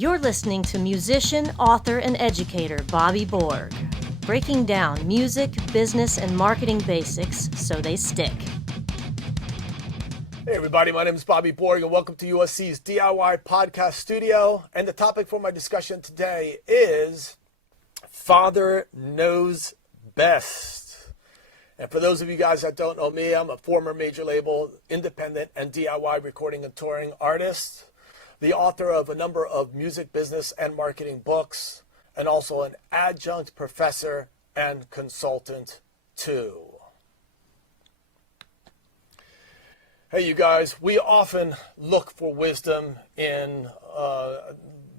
You're listening to musician, author, and educator Bobby Borg, breaking down music, business, and marketing basics so they stick. Hey everybody, my name is Bobby Borg and welcome to USC's DIY podcast studio. And the topic for my discussion today is Father Knows Best. And for those of you guys that don't know me, I'm a former major label, independent, and DIY recording and touring artist, the author of a number of music business and marketing books, and also an adjunct professor and consultant too. Hey, you guys, we often look for wisdom in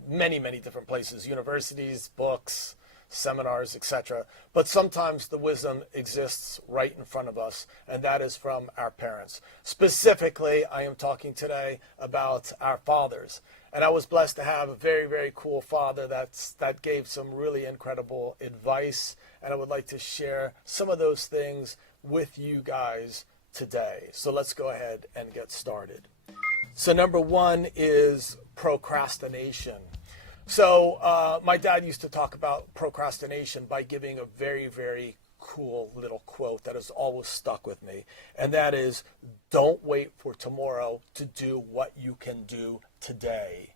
many different places, universities, books, seminars, etc. But sometimes the wisdom exists right in front of us, and that is from our parents. Specifically, I am talking today about our fathers. And I was blessed to have a very cool father that gave some really incredible advice, and I would like to share some of those things with you guys today. So let's go ahead and get started. So number one is procrastination. So my dad used to talk about procrastination by giving a very cool little quote that has always stuck with me. And that is, don't wait for tomorrow to do what you can do today.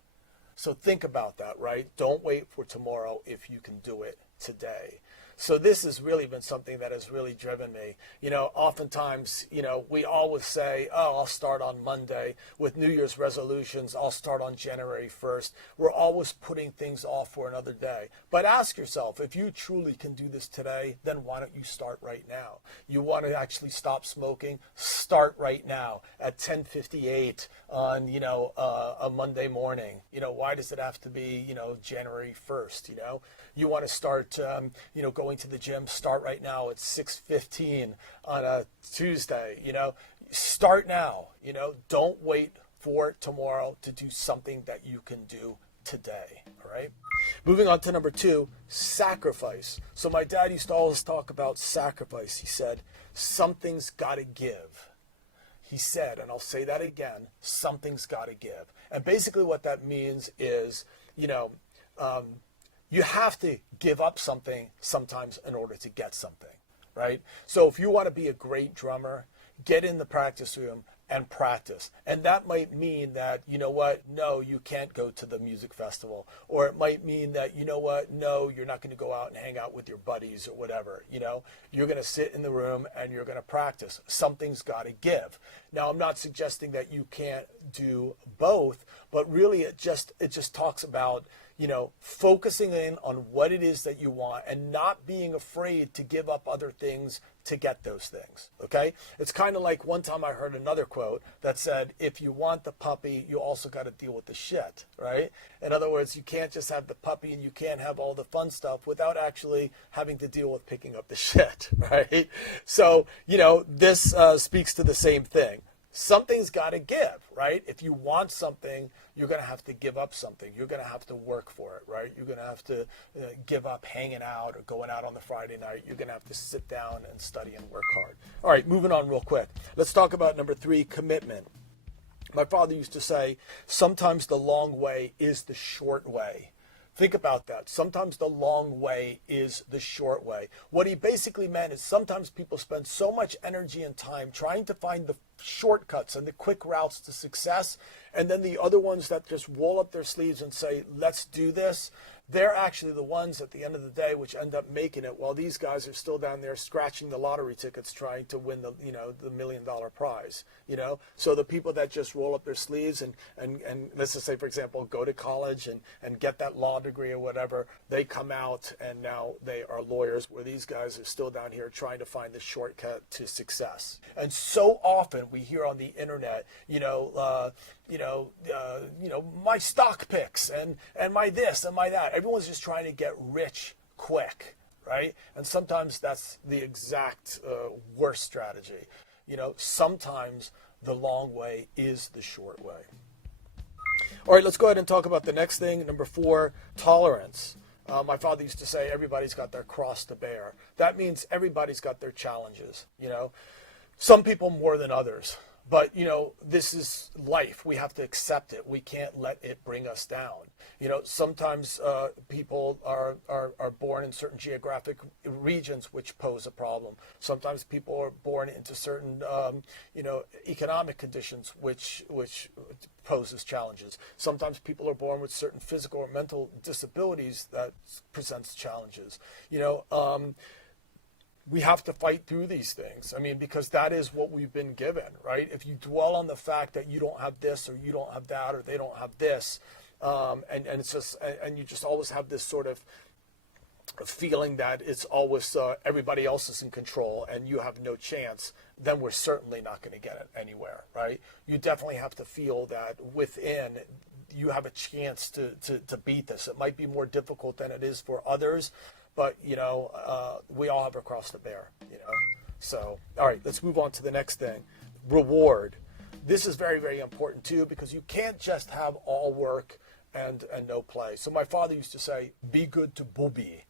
So think about that, right? Don't wait for tomorrow if you can do it today. So this has really been something that has really driven me. You know, oftentimes, we always say, oh, I'll start on Monday. With New Year's resolutions, I'll start on January 1st. We're always putting things off for another day. But ask yourself, if you truly can do this today, then why don't you start right now? You want to actually stop smoking? Start right now at 10:58 on, a Monday morning. Why does it have to be, January 1st, You want to start, going to the gym, start right now at 6:15 on a Tuesday, Start now, Don't wait for tomorrow to do something that you can do today, all right? Moving on to number two, sacrifice. So my dad used to always talk about sacrifice. He said, something's got to give. He said, and I'll say that again, something's got to give. And basically what that means is, you have to give up something sometimes in order to get something, right? So if you want to be a great drummer, get in the practice room and practice. And that might mean that, no, you can't go to the music festival. Or it might mean that, no, you're not going to go out and hang out with your buddies or whatever, You're going to sit in the room and you're going to practice. Something's got to give. Now, I'm not suggesting that you can't do both, but really it just talks about, focusing in on what it is that you want and not being afraid to give up other things to get those things, okay? It's kind of like one time I heard another quote that said, if you want the puppy, you also got to deal with the shit, right? In other words, you can't just have the puppy and you can't have all the fun stuff without actually having to deal with picking up the shit, right? So, this speaks to the same thing. Something's got to give, right? If you want something, you're going to have to give up something. You're going to have to work for it, right? You're going to have to give up hanging out or going out on the Friday night. You're going to have to sit down and study and work hard. All right, moving on real quick. Let's talk about number three, commitment. My father used to say, sometimes the long way is the short way. Think about that. Sometimes the long way is the short way. What he basically meant is sometimes people spend so much energy and time trying to find the shortcuts and the quick routes to success, and then the other ones that just roll up their sleeves and say, let's do this, they're actually the ones at the end of the day which end up making it, while these guys are still down there scratching the lottery tickets trying to win the $1 million prize. So the people that just roll up their sleeves and let's just say, for example, go to college and get that law degree or whatever, they come out and now they are lawyers, where these guys are still down here trying to find the shortcut to success. And so often we hear on the internet, my stock picks and my this and my that. Everyone's just trying to get rich quick, right? And sometimes that's the exact worst strategy. Sometimes the long way is the short way. All right, let's go ahead and talk about the next thing. Number four, tolerance. My father used to say everybody's got their cross to bear. That means everybody's got their challenges, Some people more than others. But, this is life. We have to accept it. We can't let it bring us down. Sometimes people are born in certain geographic regions which pose a problem. Sometimes people are born into certain, economic conditions which poses challenges. Sometimes people are born with certain physical or mental disabilities that presents challenges. We have to fight through these things. Because that is what we've been given, right? If you dwell on the fact that you don't have this or you don't have that or they don't have this, and it's just, and you just always have this sort of feeling that it's always everybody else is in control and you have no chance, then we're certainly not going to get it anywhere, right? You definitely have to feel that within you have a chance to beat this. It might be more difficult than it is for others, but, we all have a cross to bear, So, all right, let's move on to the next thing. Reward. This is very, very important, too, because you can't just have all work and no play. So my father used to say, be good to Bobby.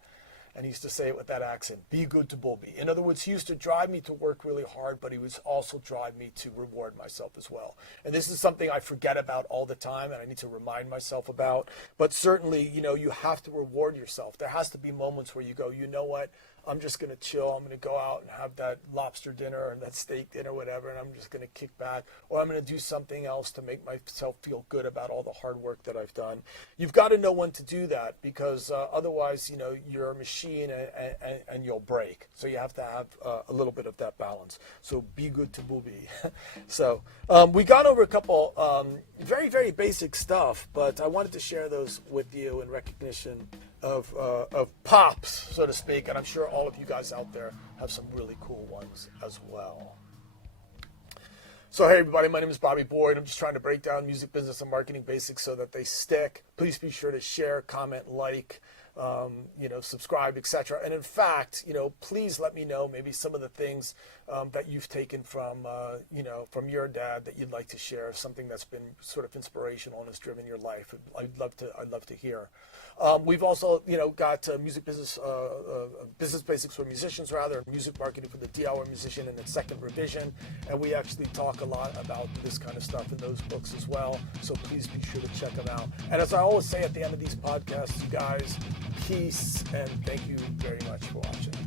And he used to say it with that accent, be good to Bobby. In other words, he used to drive me to work really hard, but he was also drive me to reward myself as well. And this is something I forget about all the time, and I need to remind myself about. But certainly, you have to reward yourself. There has to be moments where you go, you know what? I'm just going to chill. I'm going to go out and have that lobster dinner or that steak dinner, whatever, and I'm just going to kick back. Or I'm going to do something else to make myself feel good about all the hard work that I've done. You've got to know when to do that because otherwise, you're a machine and you'll break. So you have to have a little bit of that balance. So be good to Bobby. So we got over a couple very, very basic stuff, but I wanted to share those with you in recognition of pops, so to speak, and I'm sure all of you guys out there have some really cool ones as well. So hey everybody, my name is Bobby Borg. I'm just trying to break down music business and marketing basics so that they stick. Please be sure to share, comment, like, subscribe, etc. And in fact, please let me know maybe some of the things that you've taken from your dad that you'd like to share, something that's been sort of inspirational and has driven your life. I'd love to hear. We've also, got business basics for musicians, and music marketing for the DIY musician in its second revision. And we actually talk a lot about this kind of stuff in those books as well. So please be sure to check them out. And as I always say at the end of these podcasts, you guys, peace, and thank you very much for watching.